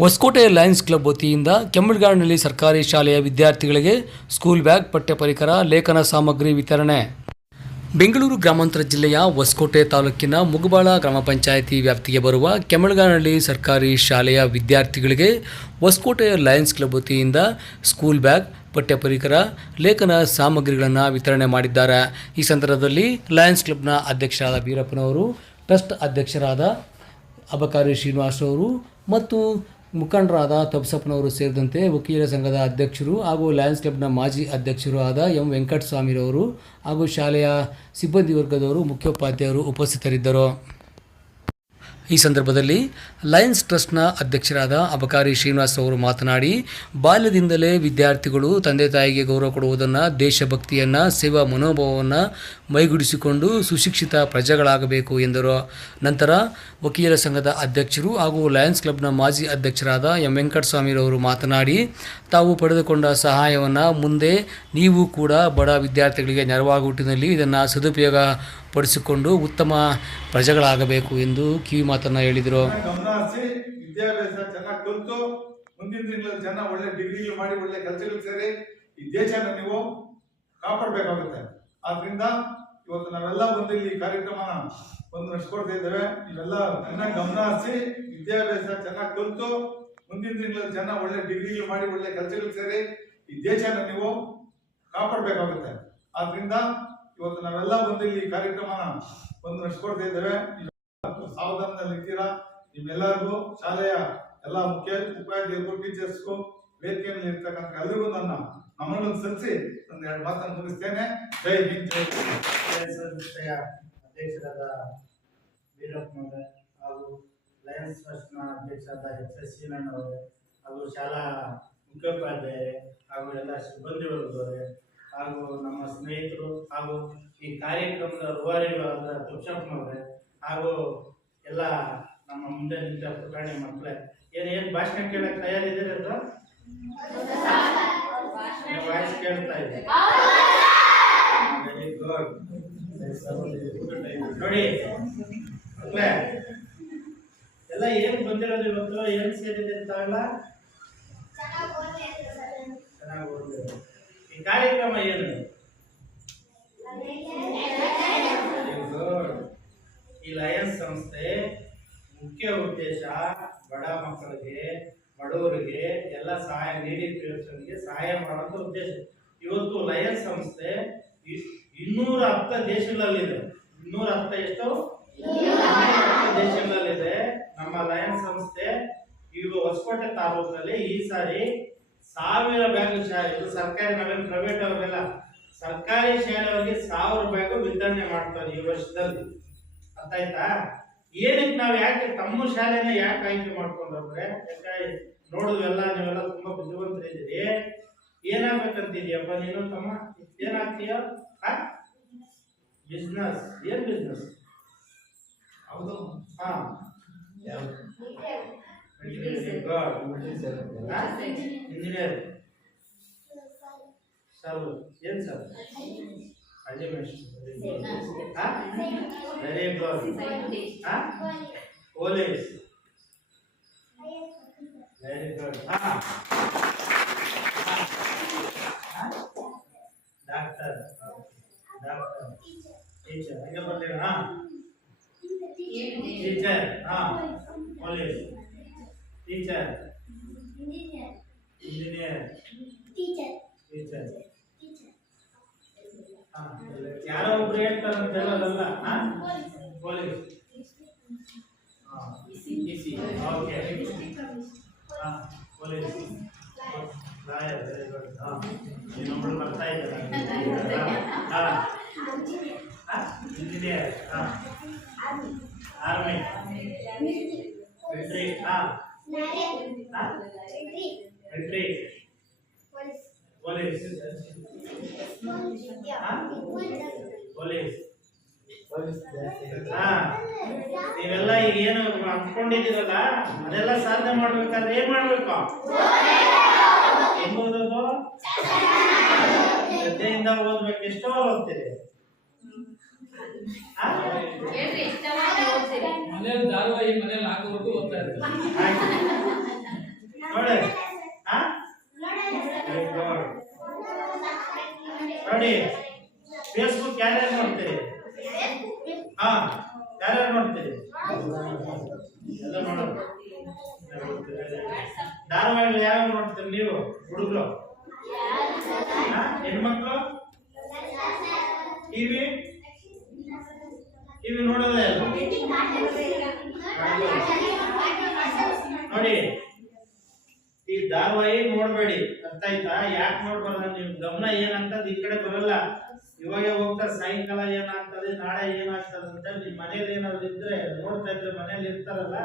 Hosakote Lions club ವತಿಯಿಂದ ಕೆಮ್ಮಡ್ಗಾಡಿನಲ್ಲಿ ಸರ್ಕಾರಿ ಶಾಲೆಯ ವಿದ್ಯಾರ್ಥಿಗಳಿಗೆ ಸ್ಕೂಲ್ ಬ್ಯಾಗ್ ಪಠ್ಯ ಪರಿಕರ ಲೇಖನ ಸಾಮಗ್ರಿ ವಿತರಣೆ. ಬೆಂಗಳೂರು ಗ್ರಾಮಾಂತರ ಜಿಲ್ಲೆಯ ಹೊಸಕೋಟೆ ತಾಲೂಕಿನ ಮುಗಬಾಳ ಗ್ರಾಮ ಪಂಚಾಯಿತಿ ವ್ಯಾಪ್ತಿಗೆ ಬರುವ ಕೆಮ್ಮಳ್ಗಾನಹಳ್ಳಿ ಸರ್ಕಾರಿ ಶಾಲೆಯ ವಿದ್ಯಾರ್ಥಿಗಳಿಗೆ ಹೊಸಕೋಟೆ ಲಯನ್ಸ್ ಕ್ಲಬ್ ವತಿಯಿಂದ ಸ್ಕೂಲ್ ಬ್ಯಾಗ್ ಪಠ್ಯ ಪರಿಕರ ಲೇಖನ ಸಾಮಗ್ರಿಗಳನ್ನು ವಿತರಣೆ ಮಾಡಿದ್ದಾರೆ. ಈ ಸಂದರ್ಭದಲ್ಲಿ ಲಯನ್ಸ್ ಕ್ಲಬ್ನ ಅಧ್ಯಕ್ಷರಾದ ವೀರಪ್ಪನವರು, ಟ್ರಸ್ಟ್ ಅಧ್ಯಕ್ಷರಾದ ಅಬಕಾರಿ ಶ್ರೀನಿವಾಸ್ ಅವರು ಮತ್ತು ಮುಖಂಡರಾದ ತಬಸಪ್ಪನವರು ಸೇರಿದಂತೆ ವಕೀಲರ ಸಂಘದ ಅಧ್ಯಕ್ಷರು ಹಾಗೂ ಲಯನ್ಸ್ ಕ್ಲಬ್ನ ಮಾಜಿ ಅಧ್ಯಕ್ಷರು ಆದ ಎಂ ವೆಂಕಟಸ್ವಾಮಿರವರು ಹಾಗೂ ಶಾಲೆಯ ಸಿಬ್ಬಂದಿ ವರ್ಗದವರು ಮುಖ್ಯೋಪಾಧ್ಯಾಯರು ಉಪಸ್ಥಿತರಿದ್ದರು. ಈ ಸಂದರ್ಭದಲ್ಲಿ ಲಯನ್ಸ್ ಟ್ರಸ್ಟ್ನ ಅಧ್ಯಕ್ಷರಾದ ಅಬಕಾರಿ ಶ್ರೀನಿವಾಸ್ ಅವರು ಮಾತನಾಡಿ, ಬಾಲ್ಯದಿಂದಲೇ ವಿದ್ಯಾರ್ಥಿಗಳು ತಂದೆ ತಾಯಿಗೆ ಗೌರವ ಕೊಡುವುದನ್ನು, ದೇಶಭಕ್ತಿಯನ್ನು, ಸೇವಾ ಮನೋಭಾವವನ್ನು ಮೈಗೂಡಿಸಿಕೊಂಡು ಸುಶಿಕ್ಷಿತ ಪ್ರಜೆಗಳಾಗಬೇಕು ಎಂದರು. ನಂತರ ವಕೀಲರ ಸಂಘದ ಅಧ್ಯಕ್ಷರು ಹಾಗೂ ಲಯನ್ಸ್ ಕ್ಲಬ್ನ ಮಾಜಿ ಅಧ್ಯಕ್ಷರಾದ ಎಂ ವೆಂಕಟಸ್ವಾಮಿರವರು ಮಾತನಾಡಿ, ತಾವು ಪಡೆದುಕೊಂಡ ಸಹಾಯವನ್ನು ಮುಂದೆ ನೀವು ಕೂಡ ಬಡ ವಿದ್ಯಾರ್ಥಿಗಳಿಗೆ ನೆರವಾಗುವ ನಿಟ್ಟಿನಲ್ಲಿ ಇದನ್ನು ಸದುಪಯೋಗ ಪಡಿಸಿಕೊಂಡು ಉತ್ತಮ ಪ್ರಜೆಗಳಾಗಬೇಕು ಎಂದು ಕಿವಿ ಮಾತನ್ನು ಹೇಳಿದರು. ವಿದ್ಯಾಭ್ಯಾಸ ಚೆನ್ನಾಗಿ ಕಲಿತು, ಮುಂದಿನ ದಿನಗಳಲ್ಲಿ ಜನ ಒಳ್ಳೆ ಡಿಗ್ರಿಗಳು ಮಾಡಿ, ಒಳ್ಳೆ ಕೆಲಸಗಳು ಸೇರಿ ಈ ದೇಶನ ನೀವು ಕಾಪಾಡಬೇಕಾಗುತ್ತೆ. ಆದ್ರಿಂದ ಇವತ್ತು ನಾವೆಲ್ಲ ಬಂದು ಈ ಕಾರ್ಯಕ್ರಮನ ಒಂದು ನಡೆಸ್ಕೊಡ್ತಾ ಇದ್ದೇವೆ. ಇವೆಲ್ಲ ಚೆನ್ನಾಗಿ ಗಮನ ಹರಿಸಿ ವಿದ್ಯಾಭ್ಯಾಸ ಚೆನ್ನಾಗಿ ಕಲಿತು, ಮುಂದಿನ ದಿನಗಳಲ್ಲಿ ಜನ ಒಳ್ಳೆ ಡಿಗ್ರಿಗಳು ಮಾಡಿ, ಒಳ್ಳೆ ಕೆಲಸಗಳು ಸೇರಿ ಈ ದೇಶನ ನೀವು ಕಾಪಾಡಬೇಕಾಗುತ್ತೆ. ಆದ್ರಿಂದ ಇವತ್ತು ನಾವೆಲ್ಲ ಬಂದು ಇಲ್ಲಿ ಕಾರ್ಯಕ್ರಮ ಬಂದು ನಡೆಸ್ಕೊಡ್ತಾ ಇದ್ದೇವೆ. ಸಾವಧಾನದಲ್ಲಿರ್ತೀರಾ ನಿಮ್ಮೆಲ್ಲರಿಗೂ ಶಾಲೆಯ ಎಲ್ಲ ಮುಖ್ಯ ಉಪಾಧ್ಯಾಯರಿಗೂ ಟೀಚರ್ಸ್ಗೂ ವೇದಿಕೆಯಲ್ಲಿ ಇರ್ತಕ್ಕಂಥ ಎಲ್ಲರಿಗೂ ನನ್ನ ನಮ್ಮನ್ನು ಸಲ್ಲಿಸಿ ಒಂದು ಎರಡು ಮಾತನ್ನು ಮುಗಿಸ್ತೇನೆ. ಜೈ ಹಿಂದ್ ಸಂಸ್ಥೆಯ ಅಧ್ಯಕ್ಷರಾದ ಹಾಗೂ ಲಯನ್ಸ್ ಟ್ರಸ್ಟ್ನ ಅಧ್ಯಕ್ಷರಾದ ಎಚ್ ಎಸ್ ಸೀನಣ್ಣವರೇ ಹಾಗೂ ಶಾಲಾ ಮುಖ್ಯೋಪಾಧ್ಯಾಯರೇ ಹಾಗೂ ಎಲ್ಲ ಸಿಬ್ಬಂದಿ ವರ್ಗದವರೇ ಹಾಗೂ ನಮ್ಮ ಸ್ನೇಹಿತರು ಹಾಗೂ ಈ ಕಾರ್ಯಕ್ರಮದ ರೂವಾರಿಗಳಾದ ತುಷಪ್ಪನವರೇ ಹಾಗೂ ಎಲ್ಲ ನಮ್ಮ ಮುಂದೆ ನಿಂತ ಪುಟಾಣಿ ಮಕ್ಕಳೇ ಏನು ಏನು ಭಾಷಣ ಕೇಳಕ್ಕೆ ತಯಾರಿದ್ದೀರಿ ಅಂತ ವಾಯ್ಸ್ ಕೇಳ್ತಾ ಇದೆ ವೆರಿ ಗುಡ್ ನೋಡಿ ಮಕ್ಕಳೇ ಎಲ್ಲ ಏನು ಬಂದಿರೋದು ಇವತ್ತು? ಏನು ಸೇರಿದೆ ಅಂತ ಅಲ್ಲ ಚೆನ್ನಾಗಿ ಓದಿದೆ ಈ ಕಾರ್ಯಕ್ರಮ ಏನು? ಈ ಲಯನ್ಸ್ ಸಂಸ್ಥೆ ಮುಖ್ಯ ಉದ್ದೇಶ ಬಡ ಮಕ್ಕಳಿಗೆ, ಬಡವರಿಗೆ ಎಲ್ಲ ಸಹಾಯ ನೀಡಿ ಪ್ರಯೋಜನಿಗೆ ಸಹಾಯ ಮಾಡುವಂತ ಉದ್ದೇಶ. ಇವತ್ತು ಲಯನ್ಸ್ ಸಂಸ್ಥೆ ಇನ್ನೂರ ಹತ್ತ ದೇಶಗಳಲ್ಲಿದೆ. ಇನ್ನೂರ ಹತ್ತ ಎಷ್ಟು? ದೇಶಗಳಲ್ಲಿದೆ. ನಮ್ಮ ಲಯನ್ಸ್ ಸಂಸ್ಥೆ ಈಗ ಹೊಸಕೋಟೆ ತಾಲೂಕಲ್ಲಿ ಈ ಸಾರಿ ಸಾವಿರ ಬ್ಯಾಂಕ್ ಶಾಲೆ ಸರ್ಕಾರಿ ನಾವೇನು ಪ್ರೈವೇಟ್ ಅವ್ರಿಗೆಲ್ಲ ಸರ್ಕಾರಿ ಶಾಲೆಯವರಿಗೆ ಸಾವಿರ ಬ್ಯಾಗ್ ವಿತರಣೆ ಮಾಡ್ತಾರೆ ಈ ವರ್ಷದಲ್ಲಿ. ಅರ್ಥ ಆಯ್ತಾ ಏನಕ್ಕೆ ನಾವು ಯಾಕೆ ತಮ್ಮ ಶಾಲೆನ ಯಾಕೆ ಆಯ್ಕೆ ಮಾಡ್ಕೊಂಡ್ರೆ ಯಾಕೆ ನೋಡಿದ್ವೆಲ್ಲ ನೀವೆಲ್ಲ ತುಂಬಾ ಬುದ್ಧಿವಂತರಿದ್ದೀರಿ. ಏನಾಗ್ಬೇಕಂತಿದ್ಯಪ್ಪ ನೀನು ತಮ್ಮ? ಏನಾಗ್ತೀಯ? ಬಿಸ್ನೆಸ್ ಏನ್ ಬಿಸ್ನೆಸ್ ಹೌದು. ಹಾ. ಇಂಜಿನಿಯರ್ ಸರ್ ಏನ್ sir Ajay very good police very good doctor doctor teacher ಹಂಗೆ ಬರ್ತೀರಾ ಹಾ teacher engineer engineer teacher teacher ಯಾರೋ ಒಬ್ರು ಹೇಳ್ತಾರೆ ಅಂತ ಹೇಳೋದಲ್ಲ ಹಾ? ಪೊಲೀಸ್ ಇಸಿ ಓಕೆ ಹಾ ಪೊಲೀಸ್ ಲಾಯರ್ ವೆರಿ ಗುಡ್ ಹಾ. ಇನ್ನೊಬ್ರು ಬರ್ತಾ ಇದ್ದಾರೆ. ಹಾ. ಹಾ ಇಂಜಿನಿಯರ್ ಹಾ. ಆರ್ಮಿ ನೀವೆಲ್ಲ ಈಗ ಏನು ಅನ್ಕೊಂಡಿದ್ದೀರಲ್ಲ ಅದೆಲ್ಲ ಸಾಧನೆ ಮಾಡ್ಬೇಕಾದ್ರೆ ಏನ್ ಮಾಡ್ಬೇಕು? ಹೆಂಗ್ ಓದೋದು ಶ್ರದ್ಧೆಯಿಂದ ಓದ್ಬೇಕು ಎಷ್ಟೋ ಓದ್ತೀರಿ. ನೋಡಿ. ಫೇಸ್ಬುಕ್ ಯಾರ್ಯಾರು ನೋಡ್ತೀರಿ? ಹಾ, ಯಾರ್ಯಾರು ನೋಡ್ತೀರಿ? ಎಲ್ಲ ನೋಡೋದು ಧಾರಾವಾಹಿಗಳು ಯಾವ್ಯಾವ ನೋಡ್ತೀರಿ ನೀವು, ಹುಡುಗರು? ಹೆಣ್ಮಕ್ಳು? ಟಿವಿ ಟಿವಿ ನೋಡೋದೇ ನೋಡಿ, ಈ ಧಾರಾವಾಹಿ ನೋಡ್ಬೇಡಿ, ಅರ್ಥ ಆಯ್ತಾ? ಯಾಕೆ ನೋಡ್ಬಾರ್ದು? ನೀವು ಗಮನ ಏನಂತ ಈ ಕಡೆ ಬರಲ್ಲ. ಇವಾಗ ಹೋಗ್ತಾ ಸಾಯಂಕಾಲ ಏನಾಗ್ತದೆ, ನಾಳೆ ಏನಾಗ್ತದೆ ಅಂತ ನಿಮ್ಮ ಮನೇಲಿ ಏನಾದ್ರು ಇದ್ರೆ ನೋಡ್ತಾ ಇದ್ರೆ ಮನೇಲಿ ಇರ್ತಾರಲ್ಲ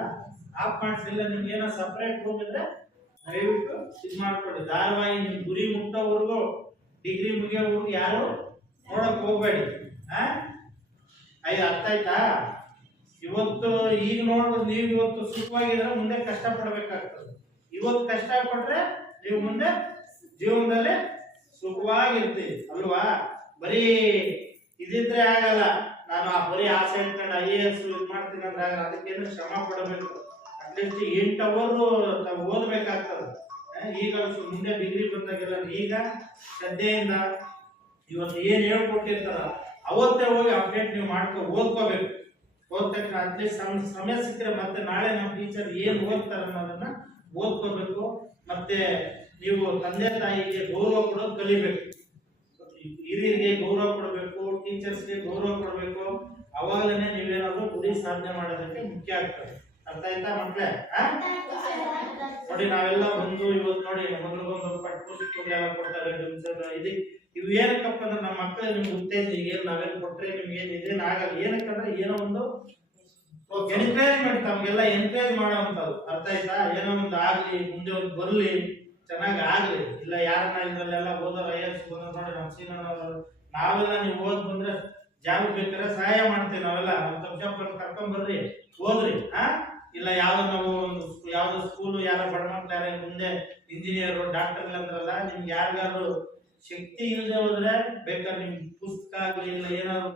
ಆಫ್ ಮಾಡಿಸಿಲ್ಲ ನಿಮ್ಗೆ ಏನೋ ಸಪ್ರೇಟ್ ರೂಮ್ ಇದ್ರೆ ದಯವಿಟ್ಟು ಇದು ಮಾಡ್ಕೊಳ್ಳಿ. ಧಾರಾವಾಹಿ ನಿಮ್ ಗುರಿ ಮುಟ್ಟೋವರೆಗೂ ಡಿಗ್ರಿ ಮುಗಿಯೋವರೆಗೂ ಯಾರು ನೋಡಕ್ ಹೋಗ್ಬೇಡಿ. ಅಯ್ಯ, ಅರ್ಥ ಆಯ್ತಾ? ಇವತ್ತು ಈಗ ನೋಡಿ, ನೀವು ಇವತ್ತು ಸುಖವಾಗಿದ್ರೆ ಮುಂದೆ ಕಷ್ಟ ಪಡ್ಬೇಕಾಗ್ತದೆ ಇವತ್ತು ಕಷ್ಟ ಪಟ್ರೆ ನೀವು ಮುಂದೆ ಜೀವನದಲ್ಲಿ ಸುಖವಾಗಿರ್ತೀವಿ ಅಲ್ವಾ? ಬರೀ ಇದಿದ್ರೆ ಆಗಲ್ಲ. ನಾನು ಆ ಬರೀ ಆಸೆ ಇಟ್ಕೊಂಡು ಐ ಎ ಎಸ್ ಇದು ಮಾಡ್ತೀನಿ ಅಂದ್ರೆ ಆಗಲ್ಲ. ಅದಕ್ಕೇನು ಶ್ರಮ ಪಡಬೇಕು. ಅಟ್ಲೀಸ್ಟ್ ಎಂಟು ಅವರು ನಾವು ಓದ್ಬೇಕಾಗ್ತದೆ. ಈಗ ಮುಂದೆ ಡಿಗ್ರಿ ಬಂದಾಗೆಲ್ಲ ಈಗ ಶ್ರದ್ಧೆಯಿಂದ ಇವತ್ತು ಏನು ಹೇಳ್ಕೊಟ್ಟಿರ್ತಾರ, ಅವತ್ತೇ ಹೋಗಿ ಅಪ್ಡೇಟ್ ನೀವು ಮಾಡ್ಕೊ, ಓದ್ಕೋಬೇಕು. ಓದ್ತಕ್ಕ ಅಟ್ಲೀಸ್ಟ್ ಸಮ, ಸಮಯ ಸಿಕ್ಕರೆ ಮತ್ತೆ ನಾಳೆ ನಮ್ಮ ಟೀಚರ್ ಏನು ಓದ್ತಾರೆ ಅನ್ನೋದನ್ನ ಓದ್ಕೋಬೇಕು. ಮತ್ತೆ ನೀವು ತಂದೆ ತಾಯಿಗೆ ಗೌರವ ಕೊಡೋದು ಕಲಿಬೇಕು. ಹಿರಿಯರಿಗೆ ಗೌರವ ಕೊಡಬೇಕು ಟೀಚರ್ಸ್ಗೆ ಗೌರವ ಕೊಡಬೇಕು. ಅವಾಗಲೇ ನೀವೇನಾದ್ರೂ ಗುರಿ ಸಾಧನೆ ಮಾಡೋದಕ್ಕೆ ಮುಖ್ಯ ಆಗ್ತದೆ. ಅರ್ಥ ಆಯ್ತಾ ಮಕ್ಕಳೇ ನೋಡಿ, ನಾವೆಲ್ಲ ಬಂದು ಇವತ್ತು ನೋಡಿ ಮೊದಲಿಗೊಂದು ಪಠ್ಯಪುಸ್ತಕಗಳೆಲ್ಲ ಕೊಡ್ತಾರೆ ಇದಕ್ಕೆ ಇವು ಏನಕ್ಕಪ್ಪ ಅಂದ್ರೆ ನಮ್ಮ ಮಕ್ಕಳಿಗೆ ನಿಮ್ಗೆ ಉತ್ತೇಜ ಏನು ನಾವೇನು ಕೊಟ್ರೆ ನಿಮ್ಗೆ ಏನು ಇದೇನು ಆಗಲ್ಲ. ಏನಕ್ಕಂದ್ರೆ ಏನೋ ಒಂದು ಎನ್ಕರೇಜ್ಮೆಂಟ್ ತಮಗೆಲ್ಲ ಎನ್ಕರೇಜ್ ಮಾಡೋವಂಥದ್ದು ಅರ್ಥ ಆಯ್ತಾ? ಏನೋ ಒಂದು ಆಗ್ಲಿ, ಮುಂದೆ ಒಂದು ಬರ್ಲಿ. ಚೆನ್ನಾಗಿ ಆಗ್ಲಿ. ಇಲ್ಲ, ಯಾರನ್ನ ಇದ್ರಲ್ಲೆಲ್ಲ ಓದೋರು ಐ ಎಸ್ ಬಂದ್ರೆ ನೋಡ್ರಿ ನಮ್ಮ ಸೀನಿಯರ್ ನಾವೆಲ್ಲ ನೀವು ಓದ್ ಬಂದ್ರೆ ಜಾಬ್ ಬೇಕಾದ್ರೆ ಸಹಾಯ ಮಾಡ್ತೀವಿ ನಾವೆಲ್ಲ. ನಮ್ಮ ತಪ್ಪ ಕರ್ಕೊಂಡ್ ಬರ್ರಿ. ಓದ್ರಿ ಹಾ? ಇಲ್ಲ ಯಾವ ನಾವು ಒಂದು ಯಾವ್ದು ಸ್ಕೂಲು ಯಾರ ಬಡ ಯಾರ ಮುಂದೆ ಇಂಜಿನಿಯರ್ ಡಾಕ್ಟರ್ ಅಂದ್ರಲ್ಲ, ನಿಮ್ಗೆ ಯಾರಿಗಾದ್ರು ಶಕ್ತಿ ಇಲ್ಲದೆ ಹೋದ್ರೆ ಬೇಕಾದ್ರೆ ನಿಮ್ ಪುಸ್ತಕ ಆಗ್ಲಿ, ಇಲ್ಲ ಏನಾದ್ರು